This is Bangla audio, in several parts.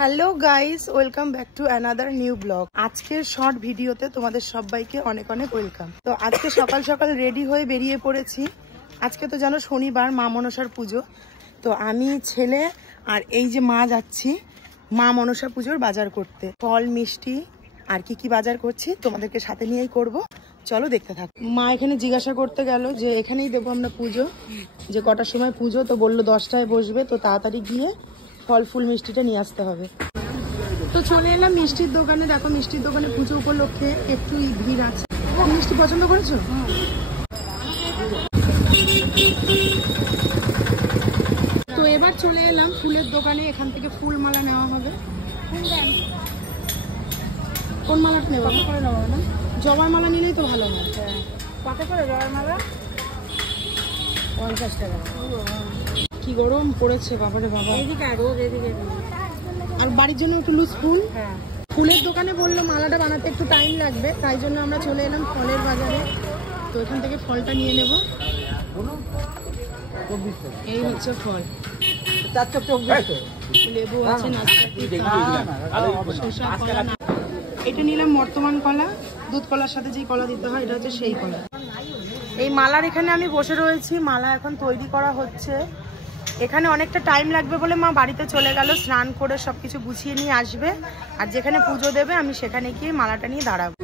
Hello guys, welcome back to another new blog. আজকের শর্ট ভিডিওতে তোমাদের সবাইকে অনেক অনেক ওয়েলকাম। তো আজকে সকাল সকাল রেডি হয়ে বেরিয়ে পড়েছি। আজকে তো জানো শনিবার, মা মনসার পুজো। তো আমি, ছেলে আর এই যে মা যাচ্ছি মা মনসা পুজোর বাজার করতে। ফল, মিষ্টি আর কি কি বাজার করছি তোমাদেরকে সাথে নিয়েই করব। চলো দেখতে থাকো। মা এখানে জিজ্ঞাসা করতে গেল যে এখানেই দেবো আমরা পুজো, যে কটার সময় পুজো। তো বললো 10টায় বসবে, তো তাড়াতাড়ি গিয়ে ফল ফুল মিষ্টিটা নিয়ে আসতে হবে। তো চলে এলাম মিষ্টির দোকানে। দেখো মিষ্টির দোকানে পুজো উপলক্ষে একটু ভিড় আছে। মিষ্টি পছন্দ করেছো? তো এবার চলে এলাম ফুলের দোকানে। এখান থেকে ফুল মালা নেওয়া হবে। কোন মালাটা নেবো? জবার মালা নিলেই তো ভালো হয়। কত করে জবার মালা? 50 টাকা। কি গরম পড়েছে বাবারে বাবা। আর বাড়ির জন্য একটু লুজ ফুল। ফুলের দোকানে বললো মালাটা বানাতে একটু টাইম লাগবে, তাই জন্য আমরা চলে এলাম ফলের বাজারে। তো এখান থেকে ফলটা নিয়ে নেব। এই হচ্ছে ফল। লেবু আছে, নাশপাতি, শসা, কলা। এটা নিলাম বর্তমান কলা, দুধ কলার সাথে যেই কলা দিতে হয় এটা হচ্ছে সেই কলা। এই মালার এখানে আমি বসে রয়েছি, মালা এখন তৈরি করা হচ্ছে। এখানে অনেকটা টাইম লাগবে বলে মা বাড়িতে চলে গেল, স্নান করে সবকিছু গুছিয়ে নিয়ে আসবে। আর যেখানে পুজো দেবে আমি সেখানে গিয়ে মালাটা নিয়ে দাঁড়াবো।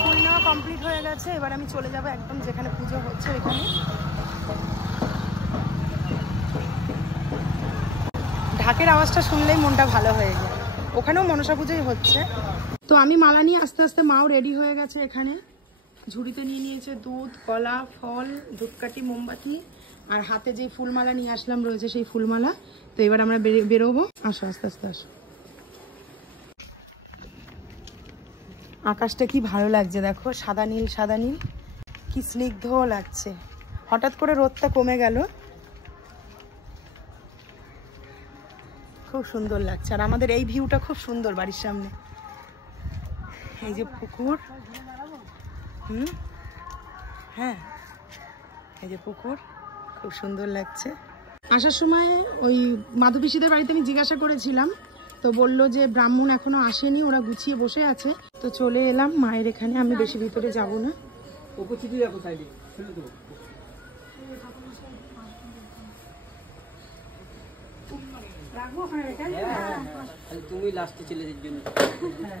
ফুল নেওয়া কমপ্লিট হয়ে গেছে। এবার আমি চলে যাবো একদম যেখানে পুজো হচ্ছে ওইখানে। ঢাকের আওয়াজটা শুনলেই মনটা ভালো হয়ে যায়। ওখানেও মনসা পুজোই হচ্ছে। তো আমি মালা নিয়ে আস্তে আস্তে, মাও রেডি হয়ে গেছে। এখানে ঝুড়িতে নিয়ে নিয়েছে দুধ, কলা, ফল, ধূপকাঠি, মোমবাতি আর হাতে যে ফুলমালা নিয়ে আসলাম রয়েছে সেই ফুলমালা। তো এবার আমরা বেরোবো। আসো আস্তে আস্তে আসো। আকাশটা কি ভালো লাগছে দেখো, সাদা নীল সাদা নীল, কি স্নিগ্ধ লাগছে। হঠাৎ করে রোদটা কমে গেল, খুব সুন্দর লাগছে। আর আমাদের এই ভিউটা খুব সুন্দর বাড়ির সামনে। এই যে পুকুর, হ্যাঁ এই যে পুকুর, খুব সুন্দর লাগছে। আসার সময় ওই মাধবীশীদের বাড়িতে আমি জিজ্ঞাসা করেছিলাম, তো বললো যে ব্রাহ্মণ এখনো আসেনি, ওরা গুছিয়ে বসে আছে। তো চলে এলাম মায়ের এখানে। আমি বেশি ভিতরে যাব না।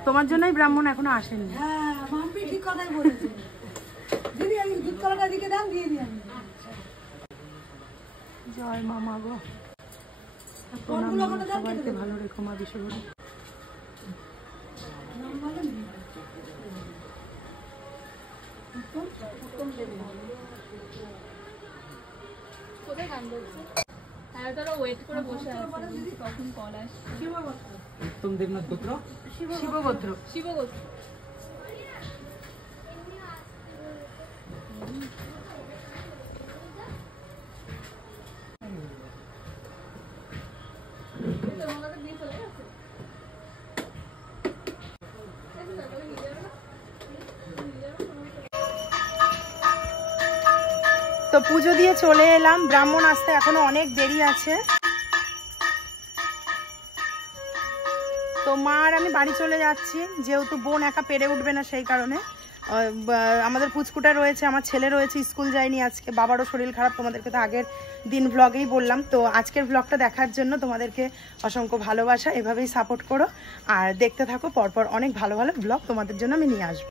তোমার জন্যই ব্রাহ্মণ এখনো আসেনি। জয় মা, মা গো, সবাইকে ভালো রেখো মা বিশ্বভূতি। শিবগোত্র। তো পুজো দিয়ে চলে এলাম। ব্রাহ্মণ আসতে এখনো অনেক দেরি আছে। তো মা আর আমি বাড়ি চলে যাচ্ছি, যেহেতু বোন একা পেরে উঠবে না সেই কারণে। আমাদের পুচকুটা রয়েছে, আমার ছেলে রয়েছে, স্কুল যায়নি আজকে, বাবারও শরীর খারাপ। তোমাদেরকে তো আগের দিন ব্লগেই বললাম। তো আজকের ব্লগটা দেখার জন্য তোমাদেরকে অসংখ্য ভালোবাসা। এভাবেই সাপোর্ট করো আর দেখতে থাকো, পরপর অনেক ভালো ভালো ব্লগ তোমাদের জন্য আমি নিয়ে আসবো।